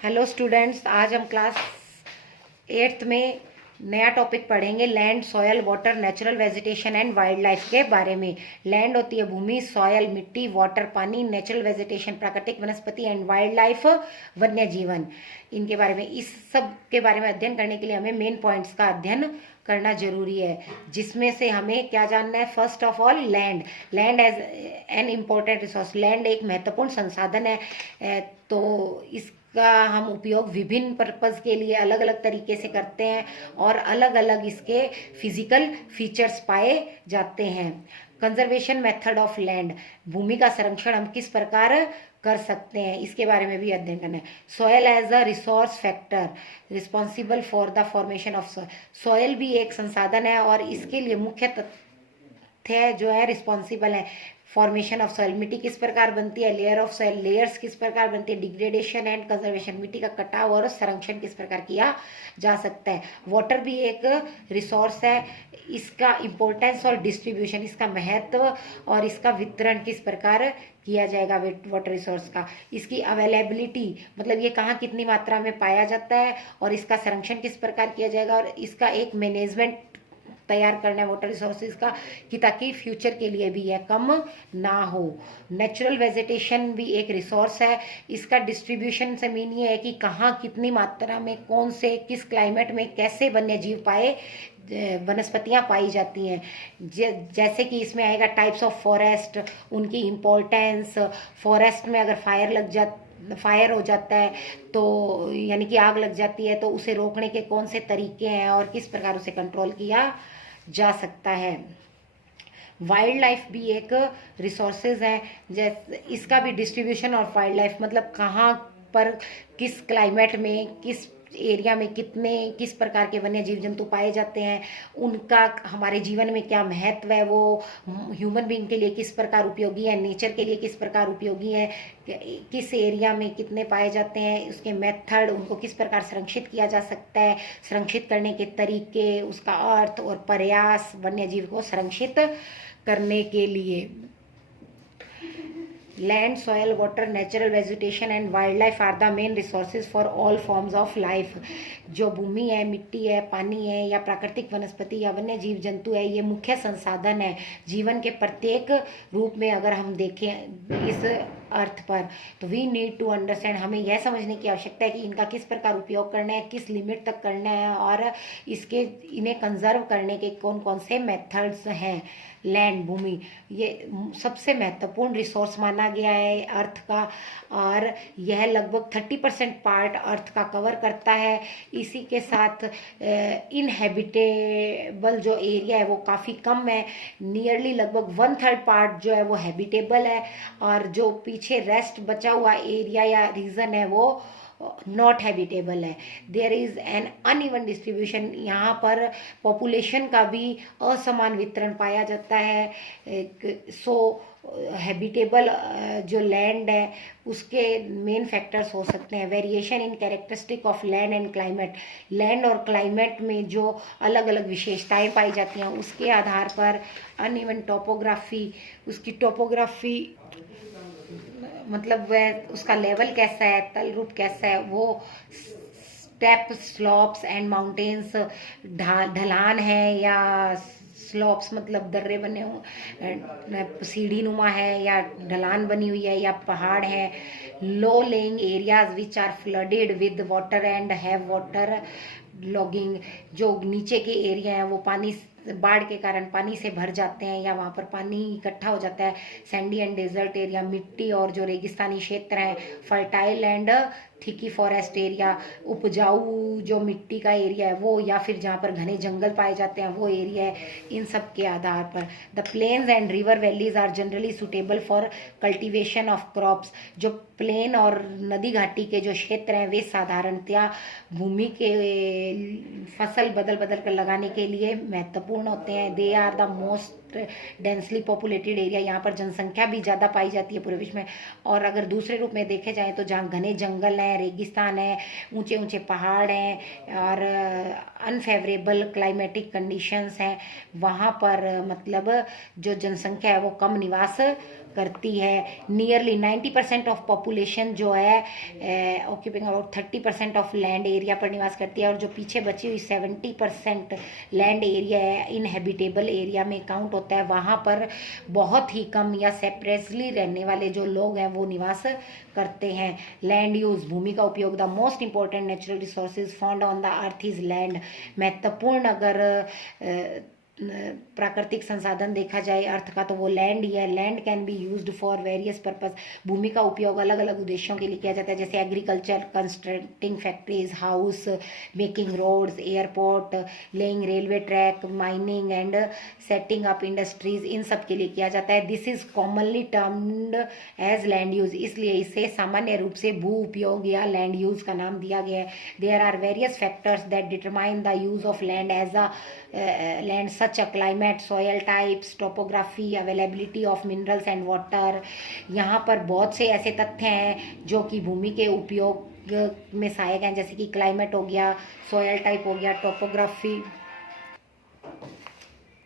Hello students, आज हम class 8th में नया टॉपिक पढ़ेंगे। Land, soil, water, natural vegetation and wild life के बारे में। लैंड होती है भूमि, सॉयल मिट्टी, वाटर पानी, नेचुरल वेजिटेशन प्राकृतिक वनस्पति एंड वाइल्ड लाइफ वन्य जीवन। इनके बारे में, इस सब के बारे में अध्ययन करने के लिए हमें मेन पॉइंट्स का अध्ययन करना जरूरी है, जिसमें से हमें क्या जानना है। First of all, land. Land as an important resource. Land एक महत्वपूर्ण संसाधन है। तो इसका हम उपयोग विभिन्न पर्पस के लिए अलग अलग तरीके से करते हैं और अलग अलग इसके फिजिकल फीचर्स पाए जाते हैं। Conservation method of land. भूमि का संरक्षण हम किस प्रकार कर सकते हैं, इसके बारे में भी अध्ययन करना है। Soil as a resource factor responsible for the formation of soil. Soil भी एक संसाधन है और इसके लिए मुख्य तथ्य जो है रिस्पॉन्सिबल है फॉर्मेशन ऑफ सॉइल। मिट्टी किस प्रकार बनती है, लेयर ऑफ सॉइल, लेयर्स किस प्रकार बनती है, डिग्रेडेशन एंड कंजर्वेशन, मिट्टी का कटाव और संरक्षण किस प्रकार किया जा सकता है। वाटर भी एक रिसोर्स है, इसका इम्पोर्टेंस और डिस्ट्रीब्यूशन, इसका महत्व और इसका वितरण किस प्रकार किया जाएगा वाटर रिसोर्स का। इसकी अवेलेबिलिटी मतलब ये कहाँ कितनी मात्रा में पाया जाता है और इसका संरक्षण किस प्रकार किया जाएगा और इसका एक मैनेजमेंट तैयार करना है वाटर रिसोर्सेज का, कि ताकि फ्यूचर के लिए भी यह कम ना हो। नेचुरल वेजिटेशन भी एक रिसोर्स है, इसका डिस्ट्रीब्यूशन से मीन ये है कि कहाँ कितनी मात्रा में कौन से किस क्लाइमेट में कैसे वन्य जीव पाए वनस्पतियां पाई जाती हैं। जैसे कि इसमें आएगा टाइप्स ऑफ फॉरेस्ट, उनकी इम्पोर्टेंस। फॉरेस्ट में अगर फायर हो जाता है तो यानी कि आग लग जाती है, तो उसे रोकने के कौन से तरीके हैं और किस प्रकार उसे कंट्रोल किया जा सकता है। वाइल्ड लाइफ भी एक रिसोर्सेज है, जैसे इसका भी डिस्ट्रीब्यूशन और वाइल्ड लाइफ मतलब कहाँ पर किस क्लाइमेट में किस एरिया में किस प्रकार के वन्य जीव जंतु पाए जाते हैं, उनका हमारे जीवन में क्या महत्व है, वो ह्यूमन बीइंग के लिए किस प्रकार उपयोगी है, नेचर के लिए किस प्रकार उपयोगी है, किस एरिया में कितने पाए जाते हैं, उसके मेथड, उनको किस प्रकार संरक्षित किया जा सकता है, संरक्षित करने के तरीके, उसका अर्थ और प्रयास वन्य जीव को संरक्षित करने के लिए। Land, soil, water, natural vegetation and wildlife are the main resources for all forms of life. जो भूमि है, मिट्टी है, पानी है या प्राकृतिक वनस्पति या वन्य जीव जंतु है, ये मुख्य संसाधन है जीवन के प्रत्येक रूप में। अगर हम देखें इस अर्थ पर, तो वी नीड टू अंडरस्टैंड, हमें यह समझने की आवश्यकता है कि इनका किस प्रकार उपयोग करना है, किस लिमिट तक करना है और इन्हें कंजर्व करने के कौन कौन से मेथड्स हैं। लैंड, भूमि, ये सबसे महत्वपूर्ण रिसोर्स माना गया है अर्थ का, और यह लगभग 30% पार्ट अर्थ का कवर करता है। इसी के साथ इनहेबिटेबल जो एरिया है वो काफ़ी कम है, नियरली लगभग 1/3 पार्ट जो है वो हैबिटेबल है, और जो पीछे रेस्ट बचा हुआ एरिया या रीजन है वो नॉट हैबिटेबल है। There is an uneven distribution, यहाँ पर पॉपुलेशन का भी असमान वितरण पाया जाता है। सो हैबिटेबल जो लैंड है उसके मेन फैक्टर्स हो सकते हैं variation in characteristic of land and climate. Land और क्लाइमेट में जो अलग अलग विशेषताएं पाई जाती हैं उसके आधार पर अनइवन टोपोग्राफी, उसकी टोपोग्राफी मतलब वह उसका लेवल कैसा है, तल रूप कैसा है, वो स्टेप, स्लॉप्स एंड माउंटेन्स, ढलान है या स्लॉप्स मतलब दर्रे बने हो, सीढ़ी नुमा है या ढलान बनी हुई है या पहाड़ है। Low lying areas which are flooded with water and have water logging, जो नीचे के एरिया हैं वो पानी, बाढ़ के कारण पानी से भर जाते हैं या वहाँ पर पानी इकट्ठा हो जाता है। सैंडी एंड डेजर्ट एरिया, मिट्टी और जो रेगिस्तानी क्षेत्र हैं। फर्टाइल एंड थिकी फॉरेस्ट एरिया, उपजाऊ जो मिट्टी का एरिया है वो, या फिर जहाँ पर घने जंगल पाए जाते हैं वो एरिया है। इन सब के आधार पर the plains and river valleys are generally suitable for cultivation of crops. जो प्लेन और नदी घाटी के जो क्षेत्र हैं वे साधारणतया भूमि के फसल बदल बदल कर लगाने के लिए महत्वपूर्ण होते हैं। They are the most densely populated area, यहाँ पर जनसंख्या भी ज़्यादा पाई जाती है पूरे विश्व में। और अगर दूसरे रूप में देखे जाए तो जहाँ घने जंगल हैं, रेगिस्तान है, ऊंचे ऊंचे पहाड़ हैं और अनफेवरेबल क्लाइमेटिक कंडीशंस हैं वहाँ पर मतलब जो जनसंख्या है वो कम निवास करती है। नियरली 90% ऑफ पॉपुलेशन जो है ऑक्यूपिंग अबाउट 30% ऑफ लैंड एरिया पर निवास करती है, और जो पीछे बची हुई 70% लैंड एरिया है इनहेबिटेबल एरिया में काउंट होता है, वहाँ पर बहुत ही कम या सेपरेटली रहने वाले जो लोग हैं वो निवास करते हैं। लैंड यूज, भूमि का उपयोग। The most important natural resources found on the earth is land. महत्वपूर्ण अगर प्राकृतिक संसाधन देखा जाए अर्थ का तो वो लैंड ही है। Land can be used for various purpose. भूमि का उपयोग अलग अलग उद्देश्यों के लिए किया जाता है, जैसे agriculture, constructing factories, house making, roads, airport, laying railway track, mining and setting up industries, इन सब के लिए किया जाता है। This is commonly termed as land use, इसलिए इसे सामान्य रूप से भू उपयोग या लैंड यूज का नाम दिया गया है। There are various factors that determine the use of land as a land such a climate, soil types, topography, availability of minerals and water. यहाँ पर बहुत से ऐसे तथ्य हैं जो कि भूमि के उपयोग में सहायक हैं, जैसे कि क्लाइमेट हो गया, सॉयल टाइप हो गया, टोपोग्राफी